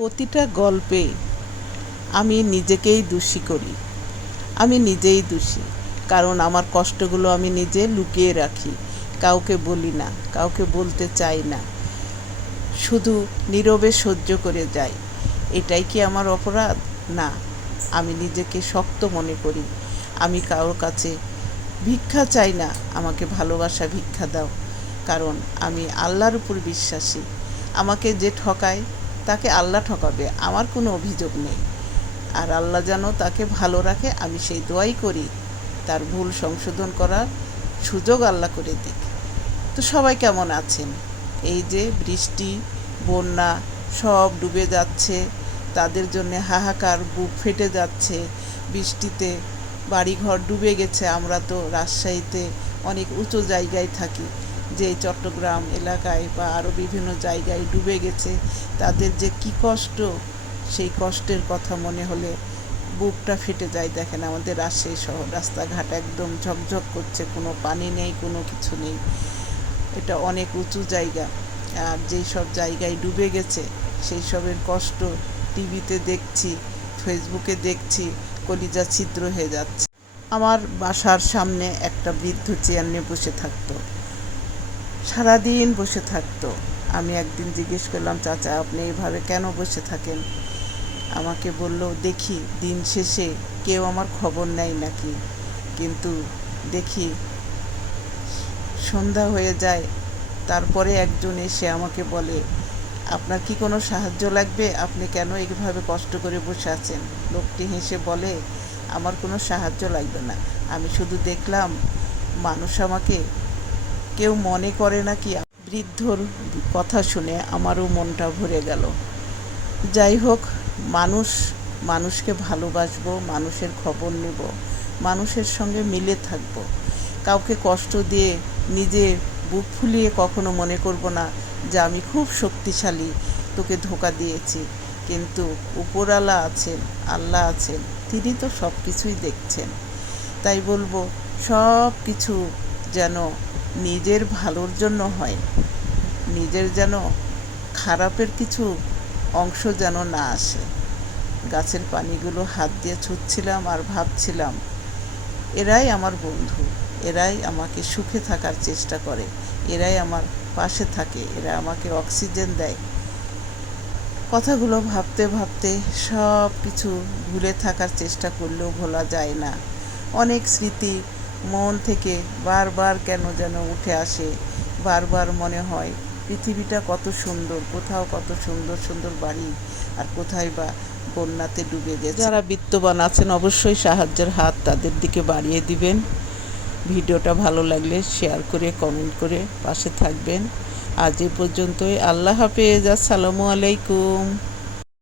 প্রতিটা গল্পে আমি নিজেকেই দোষী করি। আমি নিজেই দোষী, কারণ আমার কষ্টগুলো আমি নিজে লুকিয়ে রাখি, কাউকে বলি না, কাউকে বলতে চাই না, শুধু নীরবে সহ্য করে যাই। এটাই কি আমার অপরাধ? না, আমি নিজেকে শক্ত মনে করি। আমি কারোর কাছে ভিক্ষা চাই না, আমাকে ভালোবাসা ভিক্ষা দাও, কারণ আমি আল্লাহর উপর বিশ্বাসী। আমাকে যে ঠকায় তাকে আল্লাহ ঠকাবে, আমার কোনো অভিযোগ নেই। আর আল্লাহ যেন তাকে ভালো রাখে, আমি সেই দোয়াই করি, তার ভুল সংশোধন করার সুযোগ আল্লাহ করে দিক। তো সবাই কেমন আছেন? এই যে বৃষ্টি, বন্যা সব ডুবে যাচ্ছে, তাদের জন্য হাহাকার, বুক ফেটে যাচ্ছে। বৃষ্টিতে বাড়িঘর ডুবে গেছে। আমরা তো রাজশাহীতে অনেক উঁচু জায়গায় থাকি, যে চট্টগ্রাম এলাকায় বা আরও বিভিন্ন জায়গায় ডুবে গেছে, তাদের যে কী কষ্ট, সেই কষ্টের কথা মনে হলে বুকটা ফেটে যায়। দেখেন আমাদের রাজশাহী শহর, রাস্তাঘাট একদম ঝকঝক করছে, কোনো পানি নেই, কোনো কিছু নেই। এটা অনেক উঁচু জায়গা, আর যেই সব জায়গায় ডুবে গেছে সেই সবের কষ্ট টিভিতে দেখছি, ফেসবুকে দেখছি, কলিজা ছিদ্র হয়ে যাচ্ছে। আমার বাসার সামনে একটা বৃদ্ধ চেয়ার নিয়ে বসে থাকতো, সারাদিন বসে থাকতো। আমি একদিন জিজ্ঞেস করলাম, চাচা আপনি এইভাবে কেন বসে থাকেন? আমাকে বলল, দেখি দিন শেষে কেউ আমার খবর নেয় নাকি। কিন্তু দেখি সন্ধ্যা হয়ে যায়, তারপরে একজন এসে আমাকে বলে, আপনার কি কোনো সাহায্য লাগবে? আপনি কেন এইভাবে কষ্ট করে বসে আছেন? লোকটি হেসে বলে, আমার কোনো সাহায্য লাগবে না, আমি শুধু দেখলাম মানুষ আমাকে কেউ মনে করে নাকি। বৃদ্ধর কথা শুনে আমারও মনটা ভরে গেল। যাই হোক, মানুষকে ভালোবাসবো, মানুষের খবর নেব, মানুষের সঙ্গে মিলে থাকব। কাউকে কষ্ট দিয়ে নিজে বুক ফুলিয়ে কখনো মনে করব না যে আমি খুব শক্তিশালী, তোকে ধোঁকা দিয়েছি। কিন্তু উপরওয়ালা আছেন, আল্লাহ আছেন, তিনি তো সব কিছুই দেখছেন। তাই বলবো, সব কিছু যেন নিজের ভালোর জন্য হয়, নিজের যেন খারাপের কিছু অংশ যেন না আসে। গাছের পানিগুলো হাত দিয়ে ছুঁচ্ছিলাম আর ভাবছিলাম, এরাই আমার বন্ধু, এরাই আমাকে সুখে থাকার চেষ্টা করে, এরাই আমার পাশে থাকে, এরা আমাকে অক্সিজেন দেয়। কথাগুলো ভাবতে ভাবতে সব কিছু ভুলে থাকার চেষ্টা করলেও ভোলা যায় না। অনেক স্মৃতি মন থেকে বারবার কেন যেন উঠে আসে। বারবার মনে হয় পৃথিবীটা কত সুন্দর, কোথাও কত সুন্দর সুন্দর বাড়ি, আর কোথায় বা বন্যাতে ডুবে গেছে। যারা বিত্তবান আছেন অবশ্যই সাহায্যের হাত তাদের দিকে বাড়িয়ে দিবেন। ভিডিওটা ভালো লাগলে শেয়ার করে, কমেন্ট করে পাশে থাকবেন। আজ এ পর্যন্তই। আল্লাহ হাফেজ। আসসালামু আলাইকুম।